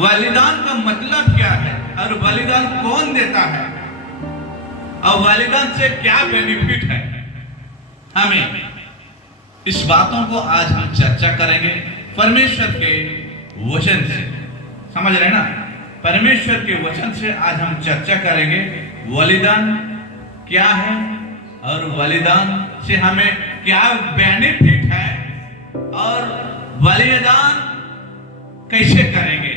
बलिदान का मतलब क्या है और बलिदान कौन देता है और बलिदान से क्या बेनिफिट है, हमें इस बातों को आज हम चर्चा करेंगे परमेश्वर के वचन से। समझ रहे ना, परमेश्वर के वचन से आज हम चर्चा करेंगे बलिदान क्या है और बलिदान से हमें क्या बेनिफिट है और बलिदान कैसे करेंगे।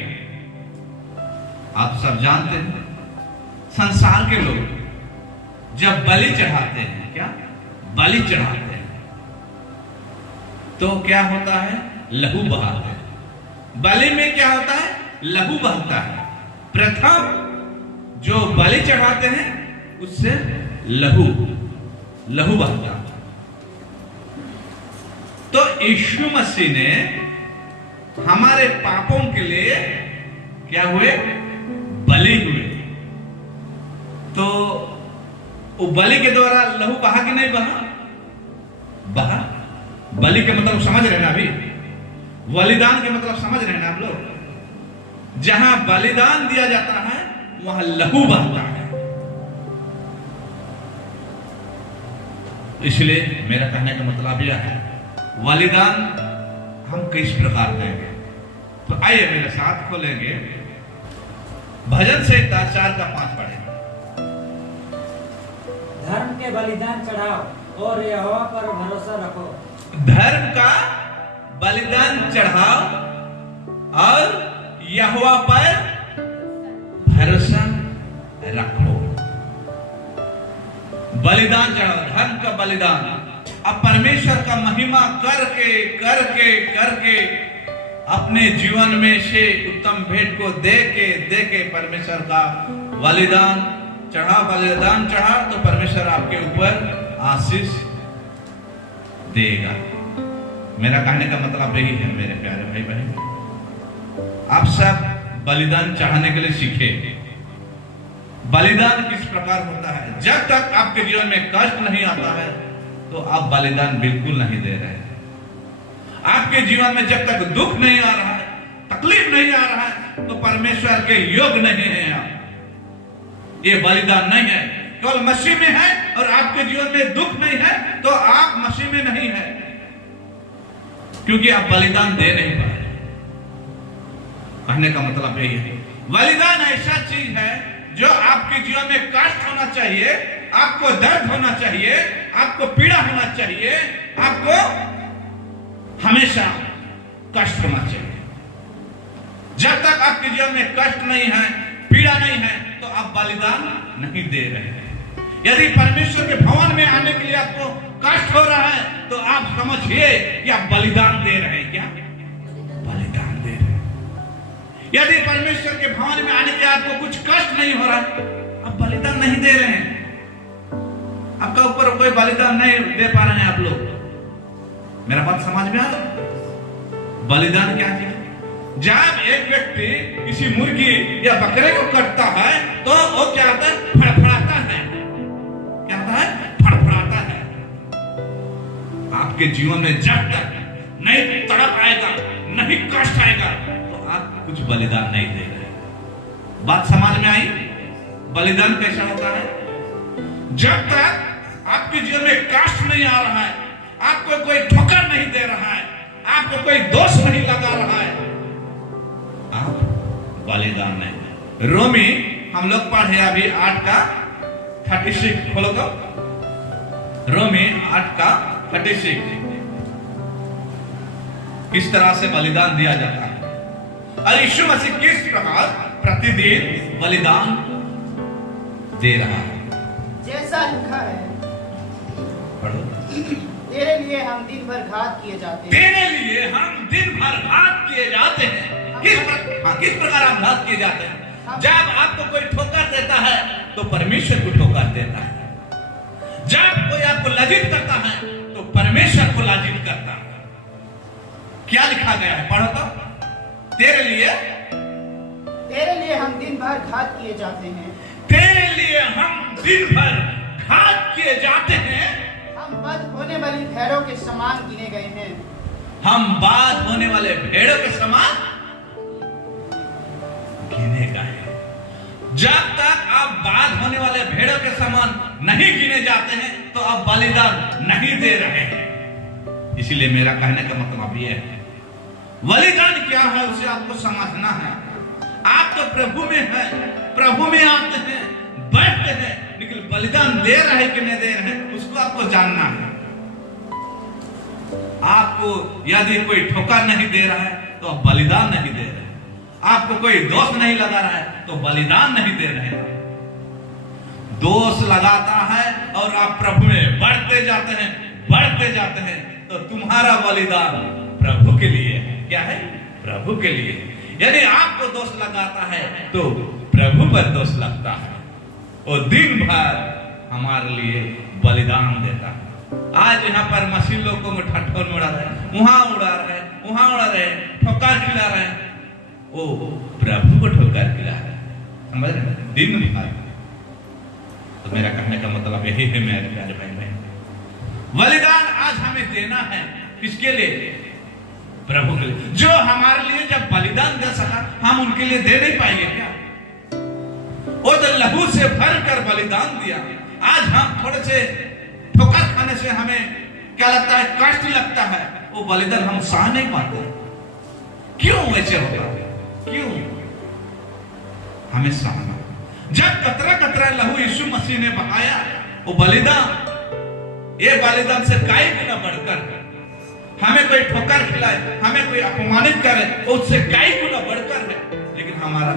आप सब जानते हैं संसार के लोग जब बलि चढ़ाते हैं, क्या बलि चढ़ाते हैं तो क्या होता है, लहू बहाते हैं। बलि में क्या होता है, लहू बहता है। प्रथम जो बलि चढ़ाते हैं उससे लहू बहता है। तो यीशु मसीह ने हमारे पापों के लिए क्या हुए, बलि हुए। तो वो बलि के द्वारा लहू बहा कि नहीं बहा, बहा। बलि के मतलब समझ रहे ना, अभी बलिदान के मतलब समझ रहे ना आप लोग। जहां बलिदान दिया जाता है वहां लहू बहता है। इसलिए मेरा कहने का मतलब यह है बलिदान हम किस प्रकार देंगे। तो आइए मेरे साथ खोलेंगे भजन संहिता 4:5 पढ़ेंगे। धर्म के बलिदान चढ़ाओ और यहोवा पर भरोसा रखो। धर्म का बलिदान चढ़ाओ और यहोवा पर भरोसा रखो। बलिदान चढ़ाओ, धर्म का बलिदान। अब परमेश्वर का महिमा करके करके करके अपने जीवन में से उत्तम भेंट को दे के परमेश्वर का बलिदान चढ़ा तो परमेश्वर आपके ऊपर आशीष देगा। मेरा कहने का मतलब यही है मेरे प्यारे भाई बहन, आप सब बलिदान चढ़ाने के लिए सीखे। बलिदान किस प्रकार होता है। जब तक आपके जीवन में कष्ट नहीं आता है तो आप बलिदान बिल्कुल नहीं दे रहे हैं। आपके जीवन में जब तक दुख नहीं आ रहा है, तकलीफ नहीं आ रहा है तो परमेश्वर के योग्य नहीं है आप। ये बलिदान नहीं है। केवल मसीह में है और आपके जीवन में दुख नहीं है तो आप मसीह में नहीं है, क्योंकि आप बलिदान दे नहीं पा रहे। कहने का मतलब यही है, बलिदान ऐसा चीज है जो आपके जीवन में कष्ट होना चाहिए, आपको दर्द होना चाहिए, आपको पीड़ा होना चाहिए, आपको हमेशा कष्ट होना चाहिए। जब तक आपके जीवन में कष्ट नहीं है, पीड़ा नहीं है तो आप बलिदान नहीं दे रहे हैं। यदि परमेश्वर के भवन में आने के लिए आपको कष्ट हो रहा है तो आप समझिए कि आप बलिदान दे रहे हैं। क्या बलिदान दे रहे हैं। यदि परमेश्वर के भवन में आने के लिए आपको कुछ कष्ट नहीं हो रहा, आप बलिदान नहीं दे रहे हैं। आपका ऊपर कोई बलिदान नहीं दे पा रहे हैं आप लोग। मेरा बात समझ में आ रहा है। बलिदान क्या चीज। जब एक व्यक्ति किसी मुर्गी या बकरे को काटता है तो वो क्या होता है, फड़फड़ाता है। क्या होता है, फड़फड़ाता है। आपके जीवन में जब तक नहीं तड़प आएगा, नहीं कष्ट आएगा तो आप कुछ बलिदान नहीं दे रहे। बात समझ में आई। बलिदान कैसा होता है, जब तक आपके जीवन में कष्ट नहीं आ रहा है, आपको कोई ठोकर नहीं दे रहा है, आपको कोई दोष नहीं लगा रहा है, आप बलिदान नहीं। रोमी हम लोग पढ़े अभी 8:36 खोलो तो। रोमी 8:36 किस तरह से बलिदान दिया जाता है और यीशु मसीह किस प्रकार प्रतिदिन बलिदान दे रहा है। जैसा लिखा है, पढ़ो। तेरे लिए हम दिन भर घात किए जाते हैं। तेरे लिए हम दिन भर घात किए जाते हैं। किस प्रकार आप घात किए जाते हैं। जब आपको कोई ठोकर देता है तो परमेश्वर को ठोकर देता है। जब कोई आपको लज्जित करता है तो परमेश्वर को लज्जित करता है। क्या लिखा गया है, पढ़ो तो। तेरे लिए हम दिन भर घात किए जाते हैं। तेरे लिए हम दिन भर घात किए जाते हैं। हम बद होने वाली भेड़ों के समान गिने गए हैं। हम बात होने वाले भेड़ों के समान गिने गए। जब तक आप बाध होने वाले भेड़ों के समान नहीं गिने जाते हैं तो आप बलिदान नहीं दे रहे हैं। इसीलिए मेरा कहने का मतलब यह है, बलिदान क्या है उसे आपको समझना है। आप तो प्रभु में हैं, प्रभु में आते हैं, बैठते हैं, लेकिन बलिदान दे रहे कि नहीं दे रहे उसको आपको जानना है। आपको यदि कोई ठोकर नहीं दे रहा है तो आप बलिदान नहीं दे रहे। आपको कोई दोष नहीं लगा रहा है तो बलिदान नहीं दे रहे। दोष लगाता है और आप प्रभु में बढ़ते जाते हैं तो तुम्हारा बलिदान प्रभु के लिए है। क्या है? प्रभु के लिए। यदि आपको दोष लगाता है तो प्रभु पर दोष लगता है। और दिन भर हमारे लिए बलिदान देता है। आज यहाँ पर मसीह लोगों को ठट्ठों में उड़ा रहे हैं, वहां उड़ा रहे हैं, वहां उड़ा रहे हैं, ठोकर खिला रहे हैं। वो प्रभु को ठोकर खिला रहे हैं, समझ रहे हैं? दिन भर। तो मेरा कहने का मतलब यही है मेरे प्यारे भाई बहन, बलिदान आज हमें देना है। किसके लिए? प्रभु के लिए। जो हमारे लिए जब बलिदान दे सका, हम उनके लिए दे नहीं पाएंगे क्या? वो तो लहू से भर कर बलिदान दिया। आज हम थोड़े से ठोकर खाने से हमें क्या लगता है? कष्ट लगता है। वो बलिदान हम सह नहीं पाते। क्यों वैसे होता है? क्यों? हमें सहना। जब कतरा कतरा लहू यीशु मसीह ने बहाया, वो बलिदान, ये बलिदान से कई गुना बढ़कर, हमें कोई ठोकर खिलाए, हमें कोई अपमानित करे, उससे कई गुना बढ़कर है। लेकिन हमारा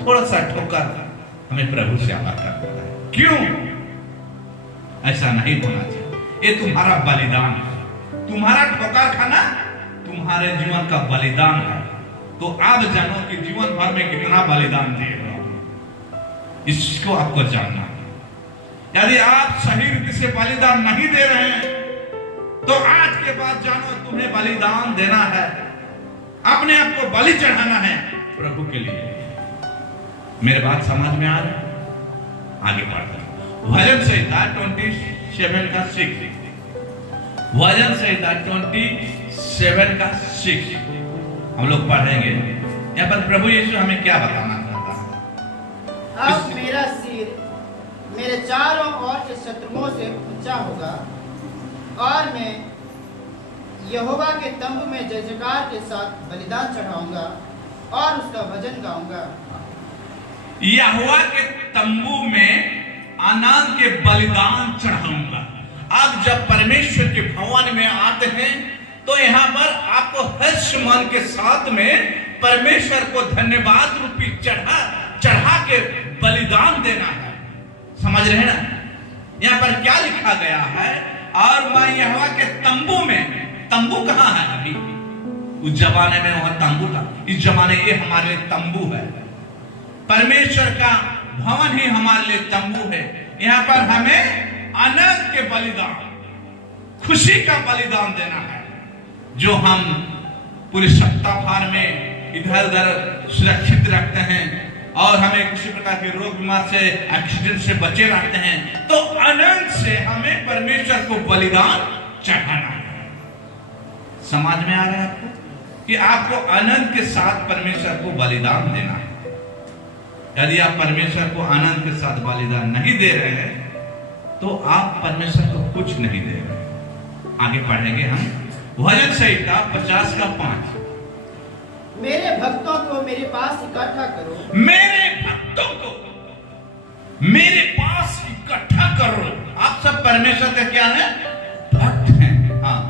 थोड़ा सा ठोकर हमें प्रभु से आवाज करता है। क्यों? ऐसा नहीं होना चाहिए। ये तुम्हारा बलिदान है। तुम्हारा ठोकर खाना तुम्हारे जीवन का बलिदान है। तो आप जानो कि जीवन भर में कितना बलिदान दे रहे हो, इसको आपको जानना है। यदि आप सही रीति से बलिदान नहीं दे रहे हैं तो आज के बाद जानो तुम्हें बलिदान देना है। अपने आप को बलि चढ़ाना है प्रभु के लिए। मेरे बात समझ में आ रही? आगे बढ़ते भजन संहिता 27 का 6। भजन संहिता 27 का 6 हम लोग पढ़ेंगे। यहाँ पर प्रभु यीशु हमें क्या बताना चाहता है? अब मेरा सिर मेरे चारों ओर के शत्रुओं से ऊंचा होगा और मैं यहोवा के तंबू में जय जयकार के साथ बलिदान चढ़ाऊंगा और उसका भजन गाऊंगा। यहोवा के तंबू में आनंद के बलिदान चढ़ाऊंगा। अब जब परमेश्वर के भवन में आते हैं तो यहाँ पर आपको हर्ष मन के साथ में परमेश्वर को धन्यवाद रूपी चढ़ा के बलिदान देना है। समझ रहे हैं ना? यहाँ पर क्या लिखा गया है? और मैं यहोवा के तंबू में, तंबू कहाँ है? अभी उस जमाने में वहां तंबू था, इस जमाने ये हमारे लिए तंबू है। परमेश्वर का भवन ही हमारे लिए तंबू है। यहाँ पर हमें आनंद के बलिदान, खुशी का बलिदान देना है। जो हम पूरे सप्ताह भर में इधर उधर सुरक्षित रखते हैं और हमें किसी प्रकार के रोग बीमार से, एक्सीडेंट से बचे रहते हैं, तो आनंद से हमें परमेश्वर को बलिदान चढ़ाना है। समझ में आ रहा है आपको कि आपको आनंद के साथ परमेश्वर को बलिदान देना है। यदि आप परमेश्वर को आनंद के साथ बलिदान नहीं दे रहे हैं तो आप परमेश्वर को कुछ नहीं दे रहे। आगे पढ़ेंगे हम भजन संहिता 50 का 5। मेरे भक्तों को मेरे पास इकट्ठा करो, मेरे भक्तों को मेरे पास इकट्ठा करो। आप सब परमेश्वर के क्या है? भक्त हैं। हाँ,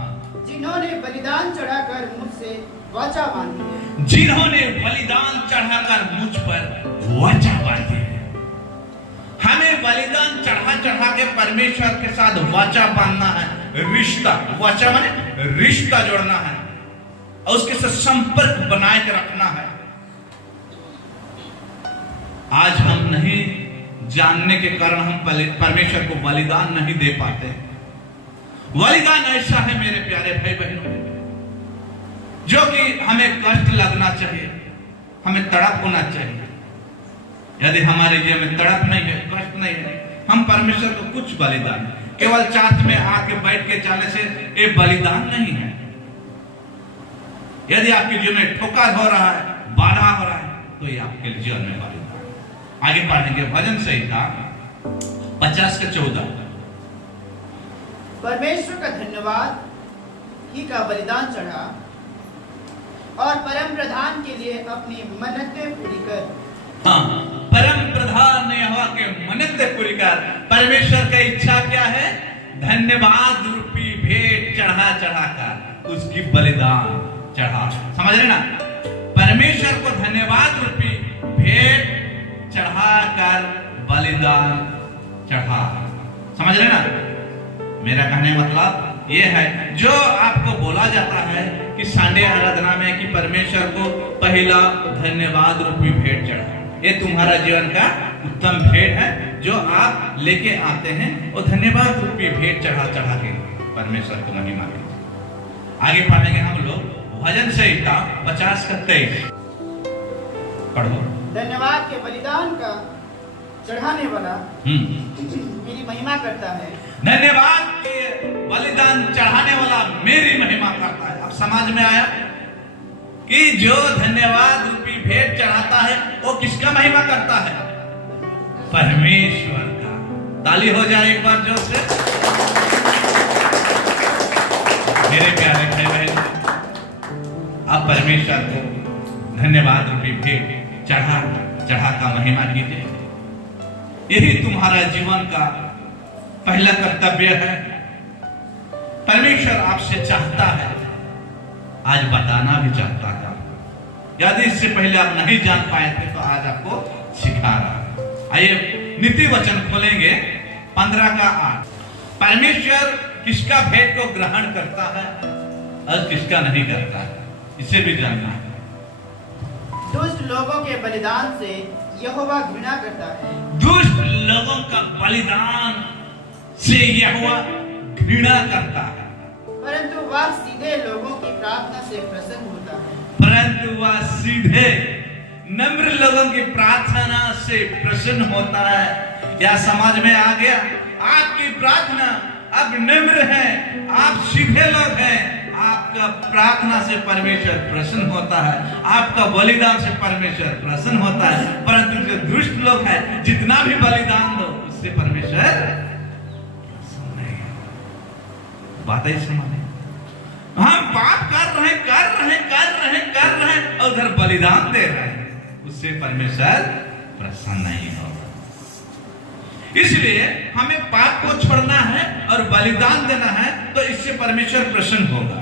जिन्होंने बलिदान चढ़ाकर मुझसे वाचा बांधी है। जिन्होंने बलिदान चढ़ाकर मुझ पर वाचा बांधी है। हमें बलिदान चढ़ा के परमेश्वर के साथ वाचा बांधना है। रिश्ता, वाचा माने रिश्ता जोड़ना है और उसके साथ संपर्क बनाए के रखना है। आज हम नहीं जानने के कारण हम परमेश्वर को बलिदान नहीं दे पाते। बलिदान ऐसा है मेरे प्यारे भाई बहनों, जो कि हमें कष्ट लगना चाहिए, हमें तड़प होना चाहिए। यदि हमारे जीवन में तड़प नहीं है, कष्ट नहीं है, हम परमेश्वर को कुछ बलिदान, केवल चर्च में आके बैठ के जाने से ये बलिदान नहीं है। यदि आपके जीवन में ठोकर हो रहा है, बाधा हो रहा है, तो ये आपके जीवन में बलिदान। आगे पढ़ेंगे भजन संहिता 50:14। परमेश्वर का धन्यवाद ही का बलिदान चढ़ा और परम प्रधान के लिए अपनी मन्नतें पूरी कर। हाँ, परम प्रधान यहोवा के मन्नतें पूरी कर। परमेश्वर की इच्छा क्या है? धन्यवाद रूपी भेंट चढ़ा चढ़ा कर उसकी बलिदान चढ़ा। समझ रहे ना? परमेश्वर को धन्यवाद रूपी भेंट चढ़ा कर बलिदान चढ़ा। समझ रहे ना? मेरा कहने मतलब ये है, जो आपको बोला जाता है कि संडे आराधना में कि परमेश्वर को पहला धन्यवाद रूपी भेंट चढ़ा, ये तुम्हारा जीवन का उत्तम भेंट है जो आप लेके आते हैं। वो धन्यवाद रूपी भेंट चढ़ा चढ़ा के परमेश्वर को महिमा कीजिए। आगे पढ़ेंगे हम लोग भजन संहिता 50:23। पढ़ो। धन्यवाद के बलिदान का चढ़ाने वाला मेरी महिमा करता है। धन्यवाद के बलिदान चढ़ाने वाला मेरी महिमा करता है। अब समझ में आया कि जो धन्यवाद रूपी भेंट चढ़ाता है वो किसका महिमा करता है? परमेश्वर का। ताली हो जाए एक बार जोर से। मेरे प्यारे भाई बहन, अब परमेश्वर को धन्यवाद रूपी भेंट चढ़ा चढ़ा का महिमा कीजिए। यही तुम्हारा जीवन का पहला कर्तव्य है। परमेश्वर आपसे चाहता है, आज बताना भी चाहता है। यदि इससे पहले आप नहीं जान पाए थे तो आज आपको सिखा रहा। आइए नीति वचन खोलेंगे 15:8। परमेश्वर किसका भेंट को ग्रहण करता है और किसका नहीं करता है, इसे भी जानना है। दुष्ट लोगों के बलिदान से यहोवा घृणा करता है। दुष्ट लोगों का बलिदान से यहोवा घृणा करता है, परंतु वह सीधे लोगों की प्रार्थना से प्रसन्न होता है। परंतु वह सीधे नम्र लोगों की प्रार्थना से प्रसन्न होता है। या समझ में आ गया? आपकी प्रार्थना अब नम्र है, आप सीधे लोग हैं, आपका प्रार्थना से परमेश्वर प्रसन्न होता है, आपका बलिदान से परमेश्वर प्रसन्न होता है। परंतु जो दुष्ट लोग हैं, जितना भी बलिदान दो उससे परमेश्वर प्रसन्न नहीं है। बात ही समझे? हम पाप कर रहे हैं और उधर बलिदान दे रहे हैं, उससे परमेश्वर प्रसन्न नहीं होगा। इसलिए हमें पाप को छोड़ना है और बलिदान देना है, तो इससे परमेश्वर प्रसन्न होगा।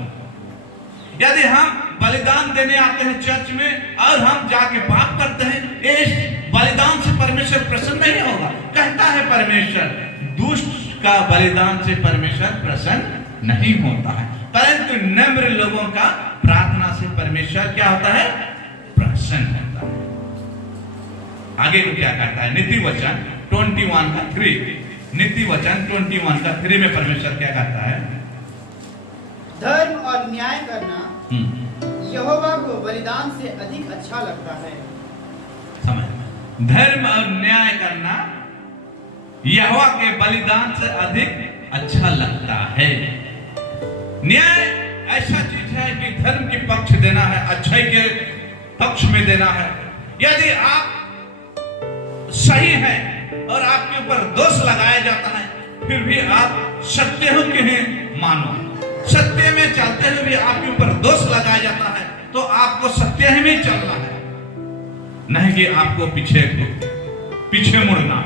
यदि हम बलिदान देने आते हैं चर्च में और हम जाके पाप करते हैं, इस बलिदान से परमेश्वर प्रसन्न नहीं होगा। कहता है परमेश्वर, दुष्ट का बलिदान से परमेश्वर प्रसन्न नहीं होता है, परंतु नम्र लोगों का प्रार्थना से परमेश्वर क्या होता है? प्रसन्न होता है। आगे को क्या कहता है? नीति वचन 21:3। नीति वचन 21:3 में परमेश्वर क्या कहता है? धर्म और न्याय करना यहोवा को बलिदान से अधिक अच्छा लगता है। समझ में? धर्म और न्याय करना यहोवा के बलिदान से अधिक अच्छा लगता है। न्याय ऐसा चीज है कि धर्म की पक्ष देना है, अच्छाई के पक्ष में देना है। यदि आप सही हैं और आपके ऊपर दोष लगाया जाता है, फिर भी आप सत्य हो कि मानो, सत्य में चलते हुए भी आपके ऊपर दोष लगाया जाता है, तो आपको सत्य ही में चलना है, नहीं कि आपको पीछे मुड़ना।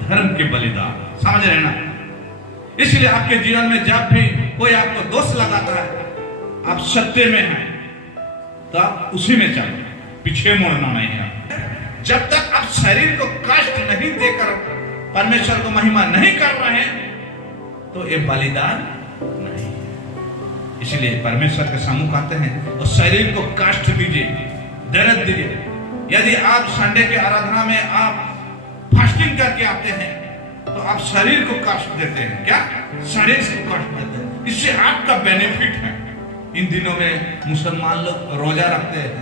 धर्म के बलिदान, समझ रहे ना? इसलिए आपके जीवन में जब भी कोई आपको दोष लगाता है, आप सत्य में हैं तो आप उसी में चलो, पीछे मुड़ना नहीं है। जब तक आप शरीर को कष्ट नहीं देकर परमेश्वर को महिमा नहीं कर रहे हैं, तो ये बलिदान नहीं है। इसलिए परमेश्वर के सम्मुख आते हैं और शरीर को कष्ट दीजिए, दर्द दीजिए। यदि आप संडे की आराधना में आप फास्टिंग करके आते हैं, तो आप शरीर को कष्ट देते हैं। क्या? शरीर को कष्ट देते हैं। इससे आपका बेनिफिट है। इन दिनों में मुसलमान लोग रोजा रखते हैं,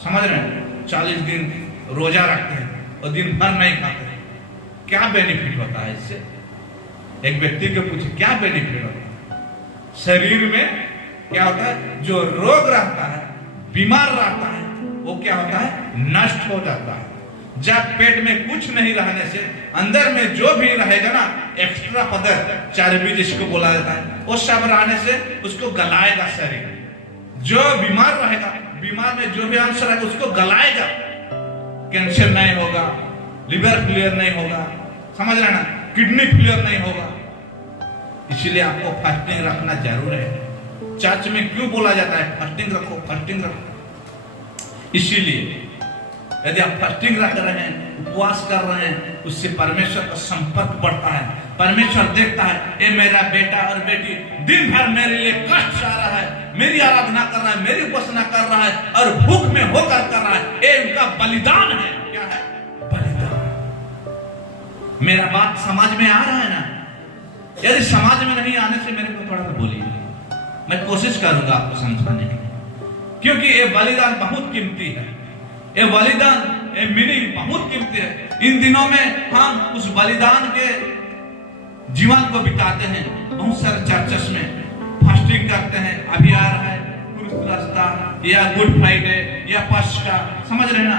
समझ रहे हैं? 40 दिन रोजा रखते हैं और दिन भर नहीं खाते। क्या बेनिफिट होता है इससे? एक व्यक्ति को पूछे क्या बेनिफिट होता है? शरीर में क्या होता है? जो रोग रहता है, बीमार रहता है, वो क्या होता है, नष्ट हो जाता है। जब पेट में कुछ नहीं रहने से अंदर में जो भी रहेगा ना, एक्स्ट्रा पदार्थ, चर्बी जिसको बोला जाता है, वो सब रहने से उसको गलाएगा शरीर। जो बीमार रहेगा, बीमार में जो भी अंश रहेगा उसको गलाएगा। कैंसर नहीं होगा, लिवर फेलियर नहीं होगा, समझ रहे ना, किडनी फेलियर नहीं होगा। इसलिए आपको फास्टिंग रखना जरूर है। चर्च में क्यों बोला जाता है फास्टिंग रखो, फास्टिंग रखो? इसीलिए यदि आप फास्टिंग रख रहे हैं, उपवास कर रहे हैं, उससे परमेश्वर का संपर्क बढ़ता है। परमेश्वर देखता है, ये मेरा बेटा और बेटी दिन भर मेरे लिए कष्ट सह रहा है, मेरी आराधना कर रहा है, मेरी उपासना कर रहा है और भूख में होकर कर रहा है, ये उनका बलिदान है। क्या है? बलिदान। मेरा बात समझ में आ रहा है ना? यदि समाज में नहीं आने से मेरे को थोड़ा सा बोलिए, मैं कोशिश करूंगा आपको समझाने की, क्योंकि ये बलिदान बहुत कीमती है। ये बलिदान, ये मीनिंग बहुत कीमती है। इन दिनों में हम उस बलिदान के जीवन को बिताते हैं। बहुत सारे चर्चेस में फास्टिंग करते हैं। अभी आ रहा है क्रूस रास्ता या गुड फ्राइडे या पस्का, समझ रहे ना?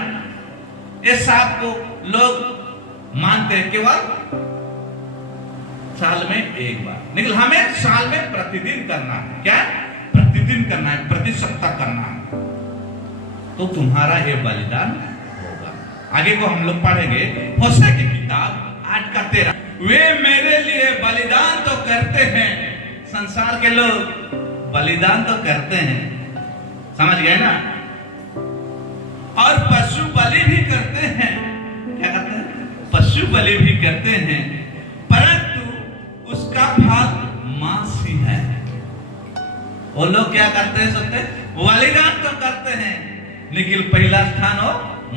ये सब को लोग मानते हैं केवल साल में एक बार, लेकिन हमें साल में प्रतिदिन करना है। क्या? प्रतिदिन करना है, प्रति सप्ताह करना है। तो तुम्हारा ये बलिदान होगा। आगे को हम लोग पढ़ेंगे होशे की किताब 8:13। वे मेरे लिए बलिदान तो करते हैं, संसार के लोग बलिदान तो करते हैं, समझ गए ना? और पशु बलि भी करते हैं। क्या करते हैं? पशु बलि भी करते हैं, परंतु उसका फल मांस ही है। वो लोग क्या करते हैं? सोचते बलिदान तो करते हैं, लेकिन पहला स्थान हो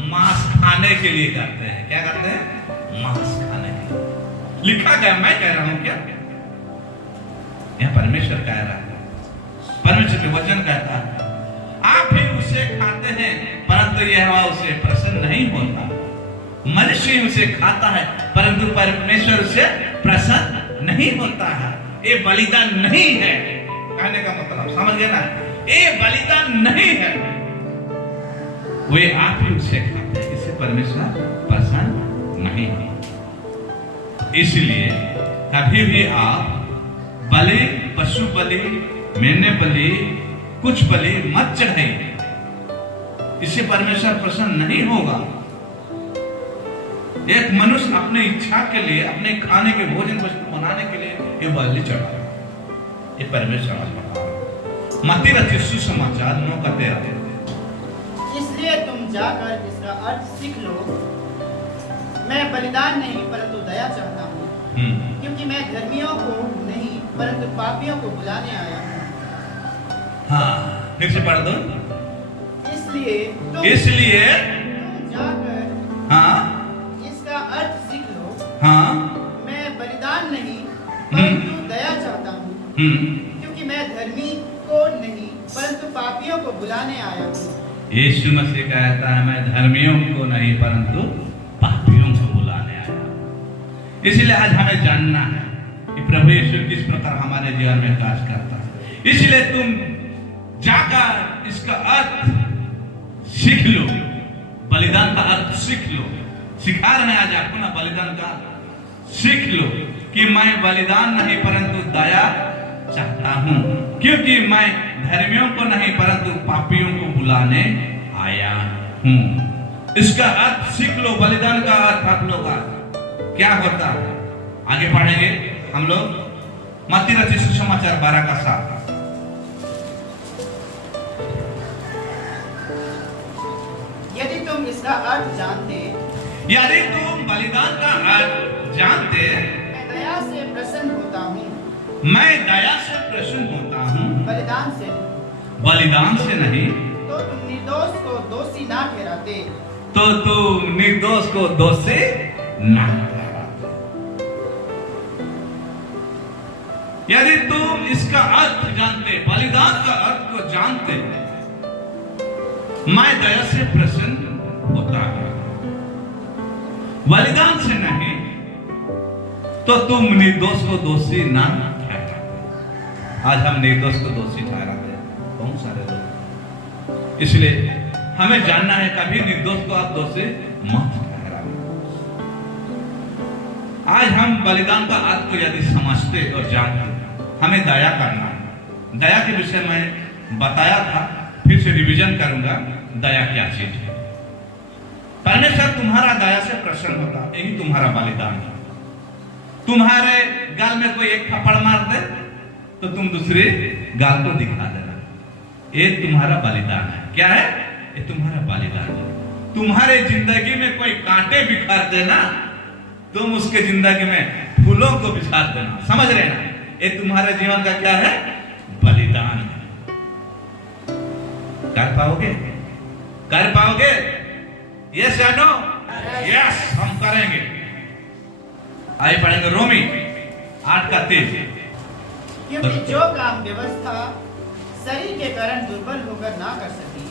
मांस खाने के लिए करते हैं। क्या करते हैं? मांस खाने के लिए। लिखा गया, मैं कह रहा हूं क्या? यह परमेश्वर कह रहा है, परमेश्वर के वचन कहता है, आप ही उसे खाते हैं परंतु यह उसे प्रसन्न नहीं होता। मनुष्य उसे खाता है परंतु परमेश्वर उसे प्रसन्न नहीं होता है। ये बलिदान नहीं है, कहने का मतलब समझ गए ना? ये बलिदान नहीं है, वे आप ही उसे खाते हैं, इससे परमेश्वर प्रसन्न नहीं है। इसलिए कभी भी आप बलि, पशु बलि, मेमने बलि, कुछ बलि मत चढ़ाइए, इससे परमेश्वर प्रसन्न नहीं होगा। एक मनुष्य अपने इच्छा के लिए, अपने खाने के भोजन वस्तु बनाने के लिए ये बलि चढ़ाएगा, ये परमेश्वर बता रहा है। मत्ती रचित सुसमाचार 9:13। इसलिए तुम जाकर इसका अर्थ सीख लो, मैं बलिदान नहीं परंतु दया चाहता हूँ, क्योंकि मैं धर्मियों को नहीं परंतु पापियों को बुलाने आया हूँ। हाँ, फिर से पढ़ दो। इसलिए तुम जाकर हाँ इसका अर्थ सीख लो, हाँ, मैं बलिदान नहीं परंतु दया चाहता हूँ, क्योंकि मैं धर्मी को नहीं परंतु पापियों को बुलाने आया हूँ। यीशु मसीह कहता है, मैं धर्मियों को नहीं परंतु पापियों को बुलाने आया। इसलिए आज हमें जानना है कि प्रभु यीशु किस प्रकार हमारे जीवन में कार्य करता है। इसलिए तुम जाकर इसका अर्थ सीख लो, बलिदान का अर्थ सीख लो। सिखा रहे हैं आज आपको ना, बलिदान का सीख लो कि मैं बलिदान नहीं परंतु दया चाहता हूं, क्योंकि मैं धर्मियों को नहीं परंतु पापियों को बुलाने आया हूं। इसका अर्थ सीख लो। बलिदान का अर्थ आप लोग क्या होता है आगे पढ़ेंगे हम लोग। मत्ती रचित सुसमाचार 12:7। यदि तुम इसका अर्थ जानते, यदि तुम बलिदान का अर्थ जानते, मैं दया से प्रसन्न होता हूँ, मैं दया से प्रसन्न होता हूँ, बलिदान से नहीं, तो तुम निर्दोष को दोषी ना ठहराते, तो तुम निर्दोष को दोषी ना ठहराते। यदि तुम इसका अर्थ जानते, बलिदान का अर्थ को जानते, मैं दया से प्रसन्न होता हूं, बलिदान से नहीं, तो तुम निर्दोष को दोषी ना ठहराते। आज हम निर्दोष को दोषी ठहराते हैं, बहुत सारे लोग। इसलिए हमें जानना है कभी निर्दोष को आप दोषी मत ठहराइए। आज हम बलिदान का अर्थ को यदि समझते और जानते, हमें दया करना है। दया के विषय में बताया था, फिर से रिवीजन करूंगा, दया क्या चीज है। परमेश्वर तुम्हारा दया से प्रसन्न होता, यही तुम्हारा बलिदान है। तुम्हारे गाल में कोई एक थप्पड़ मार दे तो तुम दूसरे गाल को दिखा देना, ये तुम्हारा बलिदान है। क्या है? ये तुम्हारा बलिदान है। तुम्हारे जिंदगी में कोई कांटे बिखार देना, तुम उसके जिंदगी में फूलों को बिछार देना। समझ रहे ना? ये तुम्हारे जीवन का क्या है? बलिदान है। कर पाओगे? कर पाओगे? यस या नो? यस, हम करेंगे। आइए पढ़ेंगे रोमी 8:23। क्योंकि जो काम व्यवस्था शरीर के कारण दुर्बल होकर ना कर सकी,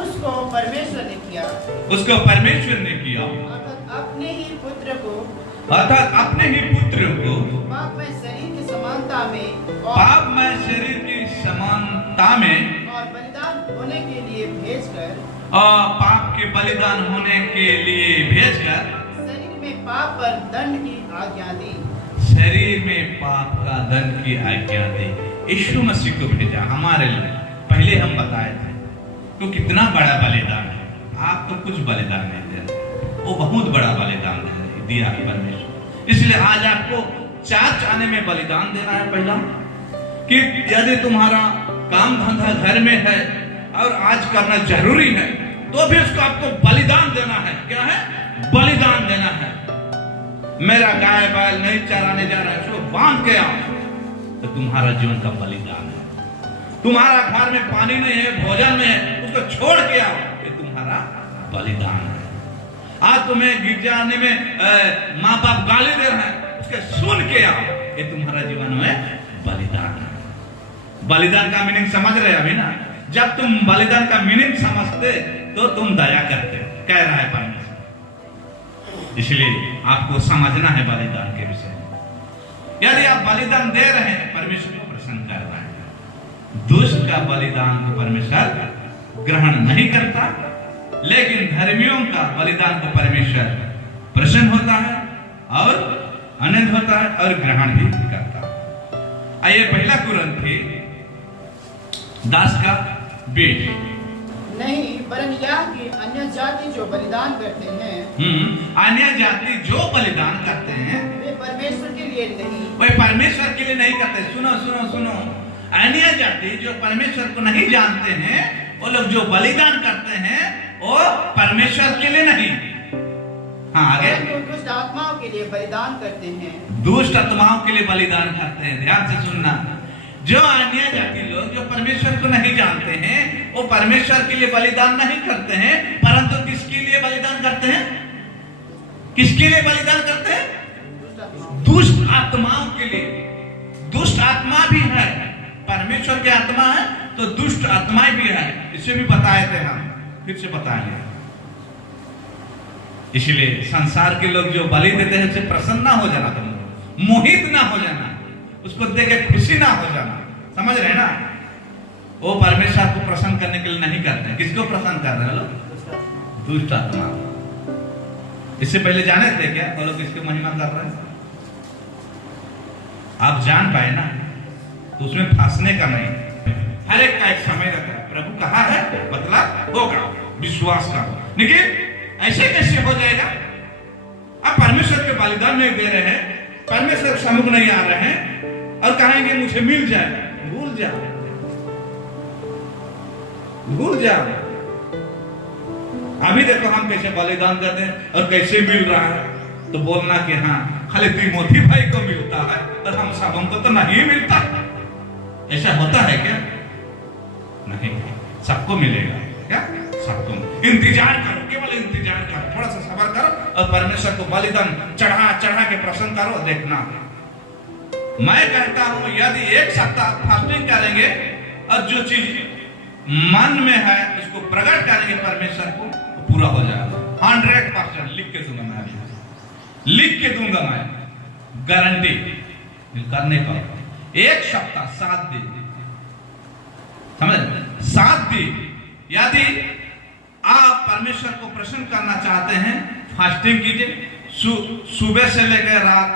उसको परमेश्वर ने किया। उसको परमेश्वर ने किया, अर्थात अपने ही पुत्र को पापमय शरीर की समानता में पापमय शरीर की समानता में और बलिदान होने के लिए भेजकर, और पाप के बलिदान होने के लिए भेजकर शरीर में पाप पर दंड की आज्ञा दी। शरीर में पाप का दंड की आज्ञा दी। यीशु मसीह को भेजा हमारे लिए। पहले हम बताए थे तो कितना बड़ा बलिदान है। आप तो कुछ बलिदान नहीं दे रहे, वो बहुत बड़ा बलिदान दिया है परमेश्वर। इसलिए आज आपको चर्च आने में बलिदान देना है। पहला कि यदि तुम्हारा काम धंधा घर में है और आज करना जरूरी है, तो भी उसको आपको बलिदान देना है। क्या है? बलिदान देना है। मेरा गाय बैल नहीं चराने जा रहा है, उसको बांध के आओ, तो तुम्हारा जीवन का बलिदान है। तुम्हारा घर में पानी नहीं है, भोजन नहीं है, उसको छोड़ के आओ, ये तुम्हारा बलिदान है। आज तुम्हें गिरजा आने में माँ बाप गाली दे रहे हैं, उसके सुन के आओ, ये तुम्हारा जीवन में बलिदान है। बलिदान का मीनिंग समझ रहे अभी ना? जब तुम बलिदान का मीनिंग समझते तो तुम दया करते, कह रहा है परमेश्वर। इसलिए आपको समझना है बलिदान के विषय में। यदि आप बलिदान दे रहे हैं, परमेश्वर को प्रसन्न कर रहे हैं। दुष्ट का बलिदान को परमेश्वर ग्रहण नहीं करता, लेकिन धर्मियों का बलिदान को परमेश्वर प्रसन्न होता है और आनंद होता है और ग्रहण भी करता है। आइए पहला कुरिन्थी 10:20। नहीं, वरन यह कि अन्य जाति जो बलिदान करते हैं, अन्य जाति जो बलिदान करते हैं, वे परमेश्वर के लिए नहीं, वे परमेश्वर के लिए नहीं करते। सुनो सुनो सुनो, अन्य जाति जो परमेश्वर को नहीं जानते हैं, वो लोग जो बलिदान करते हैं वो परमेश्वर के लिए नहीं। हाँ आगे, दुष्ट आत्माओं के लिए बलिदान करते हैं। दुष्ट आत्माओं के लिए बलिदान करते हैं। ध्यान से सुनना, जो अन्य जाति लोग जो परमेश्वर को नहीं जानते हैं, वो परमेश्वर के लिए बलिदान नहीं करते हैं, परंतु किसके लिए बलिदान करते हैं? किसके लिए बलिदान करते हैं? दुष्ट आत्माओं के लिए। दुष्ट आत्मा भी है, परमेश्वर की आत्मा है तो दुष्ट आत्माएं भी है। इसे भी बताए थे हम, फिर से बताएंगे। इसलिए संसार के लोग जो बलि देते हैं, उससे प्रसन्न ना हो जाना, तुम लोग मोहित ना हो जाना, उसको देख के खुशी ना हो जाना। समझ रहे ना? वो परमेश्वर को प्रसन्न करने के लिए नहीं करते हैं। किसको प्रसन्न कर रहे हैं लोग? दुष्ट आत्मा। इससे पहले जाने थे क्या वो लोग किसकी महिमा कर रहे हैं? आप जान पाए ना, तो उसमें फंसने का नहीं। हर एक का एक समय रहता है। प्रभु कहा है मतलब होगा, विश्वास का। लेकिन ऐसे कैसे हो जाएगा? आप परमेश्वर के बलिदान नहीं दे रहे हैं, परमेश्वर सम्मुख नहीं आ रहे हैं और कहेंगे मुझे मिल जाए। भूल जाओ, भूल जाओ। अभी देखो हम कैसे बलिदान देते हैं और कैसे मिल रहा है, तो बोलना कि हाँ खाली तिमोथी भाई को मिलता है और हम सब हमको तो नहीं मिलता। ऐसा होता है क्या? नहीं, सबको मिलेगा। क्या? सबको। इंतजार करो, केवल इंतजार करो, थोड़ा सा सब्र करो और परमेश्वर को बलिदान चढ़ा चढ़ा के प्रसन्न करो। देखना, मैं कहता हूं यदि एक सप्ताह फास्टिंग करेंगे और जो चीज मन में है उसको प्रकट करेंगे परमेश्वर को, तो पूरा हो जाएगा। 100% लिख के दूंगा मैं, लिख के दूंगा मैं, गारंटी। करने का एक सप्ताह 7 दिन, समझ 7 दिन यदि आप परमेश्वर को प्रसन्न करना चाहते हैं, फास्टिंग कीजिए। सुबह से लेकर रात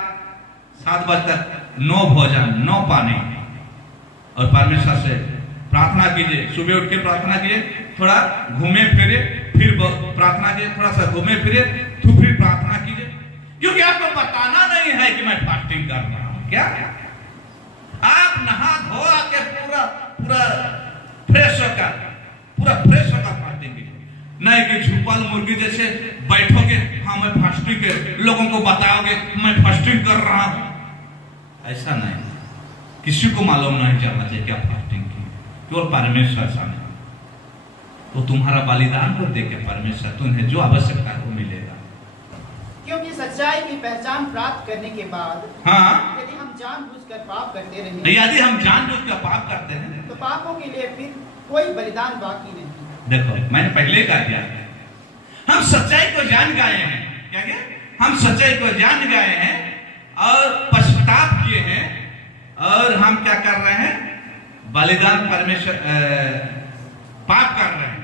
7 बजे तक नो भोजन, नो पानी, और परमेश्वर से प्रार्थना कीजिए। सुबह उठ के प्रार्थना कीजिए, थोड़ा घूमे फिरे, फिर प्रार्थना कीजिए, थोड़ा सा घूमे फिरे, फिर प्रार्थना कीजिए, क्योंकि आपको बताना नहीं है कि मैं फास्टिंग कर रहा हूं। क्या आप नहा धोआ के पूरा फ्रेश होकर फास्टिंग कीजिए, नहीं कि झुपल मुर्गी जैसे बैठोगे, हाँ मैं फास्टिंग के लोगों को बताओगे मैं फास्टिंग कर रहा हूं। ऐसा नहीं, किसी को मालूम नहीं चलना चाहिए क्या फास्टिंग की, केवल परमेश्वर सामने। तो तुम्हारा बलिदान को देख के परमेश्वर तुम्हें जो आवश्यकता है वो मिलेगा। क्योंकि सच्चाई की पहचान प्राप्त करने के बाद हाँ, यदि हम जानबूझकर पाप करते रहें, यदि हम जानबूझकर पाप करते हैं, तो पापों के लिए फिर कोई बलिदान बाकी नहीं। देखो मैंने पहले कहा दिया, हम सच्चाई को जान गए हैं। क्या क्या? हम सच्चाई को जान गए हैं और पश्चाताप किए हैं, और हम क्या कर रहे हैं? बलिदान परमेश्वर पाप कर रहे हैं।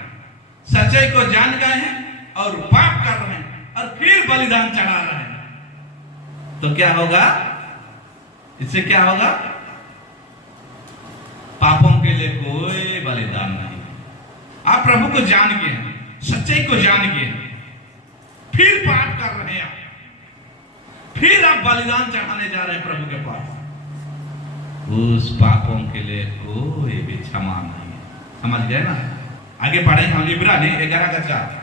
सच्चाई को जान गए हैं और पाप कर रहे हैं, और फिर बलिदान चढ़ा रहे हैं। तो क्या होगा? इससे क्या होगा? पापों के लिए कोई बलिदान नहीं। आप प्रभु को जान गए हैं, सच्चाई को जान गए हैं, फिर पाप कर रहे हैं, फिर आप बलिदान चढ़ाने जा रहे हैं प्रभु के पास। उस पापों के लिए कोई भी क्षमा नहीं है। समझ गए ना? आगे पढ़ेंगे हम इब्रानी 11:4।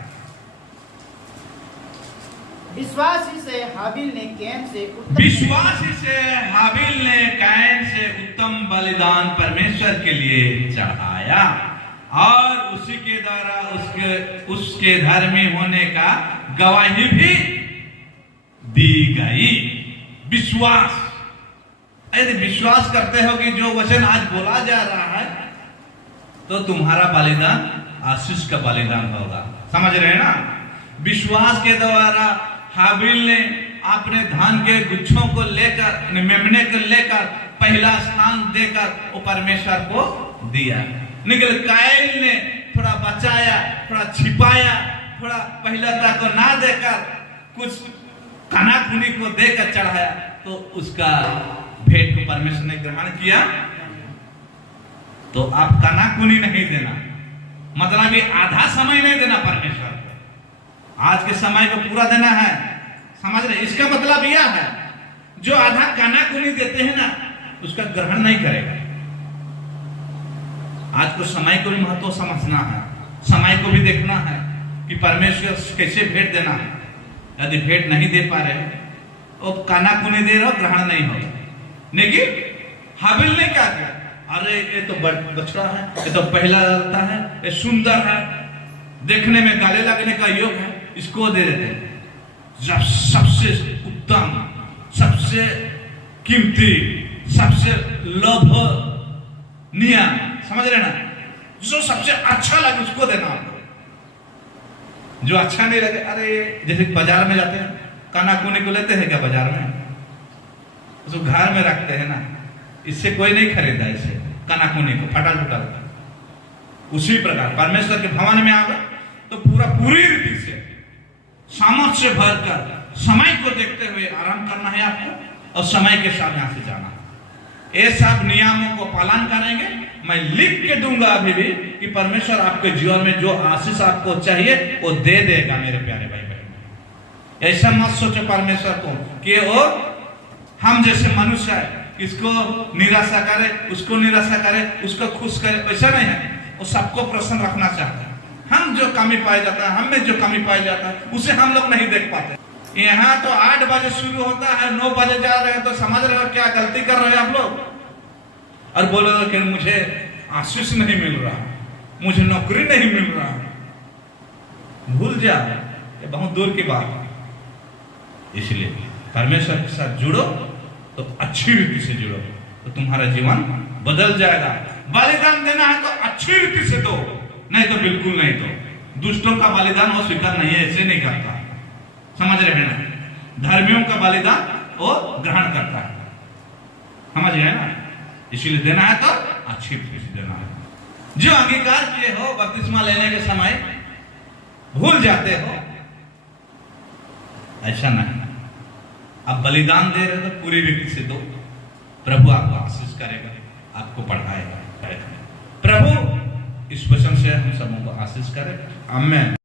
विश्वासी से हाबिल ने कैन से उत्तम बलिदान परमेश्वर के लिए चढ़ाया, और उसी के द्वारा उसके धर्मी होने का गवाही भी दी गई। विश्वास, यदि विश्वास करते हो कि जो वचन आज बोला जा रहा है, तो तुम्हारा बलिदान आशीष का बलिदान होगा। समझ रहे हैं ना? विश्वास के द्वारा हाबिल ने अपने धान के गुच्छों को लेकर, मेमने को लेकर पहला स्थान देकर वो परमेश्वर को दिया। निकल कायल ने थोड़ा बचाया, थोड़ा छिपाया, थोड़ा पहलता को ना देकर कुछ कनाकुनी को देकर चढ़ाया, तो उसका भेंट को परमेश्वर ने ग्रहण किया। तो आप कनाकुनी नहीं देना, मतलब ये आधा समय नहीं देना परमेश्वर को, आज के समय को पूरा देना है। समझ रहे? इसका मतलब यह है, जो आधा कनाकुनी देते हैं ना, उसका ग्रहण नहीं करेगा। आज को समय को भी महत्व समझना है, समय को भी देखना है कि परमेश्वर कैसे भेंट देना है। यदि भेंट नहीं दे पा रहे, वो कनाकुनी दे रहे, ग्रहण नहीं होगा। लेकिन हाबिल ने क्या किया? अरे ये तो बछड़ा है, ये तो पहला लगता है, ये सुंदर है, देखने में गले लगने का योग है, इसको दे देते हैं। जब सबसे उत्तम, सबसे कीमती, सबसे लोभनीय, समझ रहे ना, जो सबसे अच्छा लगे उसको देना आपको। जो अच्छा नहीं लगे, अरे जैसे बाजार में जाते हैं, कनाकुनी को लेते हैं क्या बाजार में, उसको घर में रखते हैं ना, इससे कोई नहीं खरीदा, इसे कनाकुनी को फटा फटा। उसी प्रकार परमेश्वर के भवन में आगा तो पूरी रीति से सामर्थ्य से भरकर समय को देखते हुए आराम करना है आपको, और समय के साथ यहां से जाना। ये सब नियमों को पालन करेंगे, मैं लिख के दूंगा अभी भी कि परमेश्वर आपके जीवन में जो आशीष आपको चाहिए वो दे देगा। मेरे प्यारे भाई बहन, ऐसा मत सोचो परमेश्वर को कि वो हम जैसे मनुष्य है, इसको निराशा करे, उसको निराशा करे, उसको खुश करे, ऐसा नहीं है। वो सबको प्रसन्न रखना चाहता है। हम जो कमी पाया जाता है, हम में जो कमी पाया जाता है, उसे हम लोग नहीं देख पाते। यहाँ तो 8 बजे शुरू होता है, 9 बजे जा रहे हैं, तो समझ रहे हो क्या गलती कर रहे हैं आप लोग, और बोलो कि मुझे आशीष नहीं मिल रहा, मुझे नौकरी नहीं मिल रहा। भूल जा, ये बहुत दूर की बात है। इसलिए परमेश्वर के साथ जुड़ो, तो अच्छी रीति से जुड़ो, तो तुम्हारा जीवन बदल जाएगा। बलिदान देना है तो अच्छी रीति से दो, नहीं तो बिल्कुल नहीं दो। दुष्टों का बलिदान वो स्वीकार नहीं है, ऐसे नहीं करता। समझ रहे हैं ना? धर्मियों का बलिदान वो ग्रहण करता है। समझ गए ना? इसीलिए देना है तो अच्छी रीति से देना है। जो अंगीकार किए हो बपतिस्मा लेने के समय भूल जाते हो, ऐसा नहीं। आप बलिदान दे रहे हो तो पूरी रीति से दो, प्रभु आपको आशीष करेगा, आपको बढ़ाएगा। प्रभु इस वचन से हम सबों को आशीष करे। आमीन।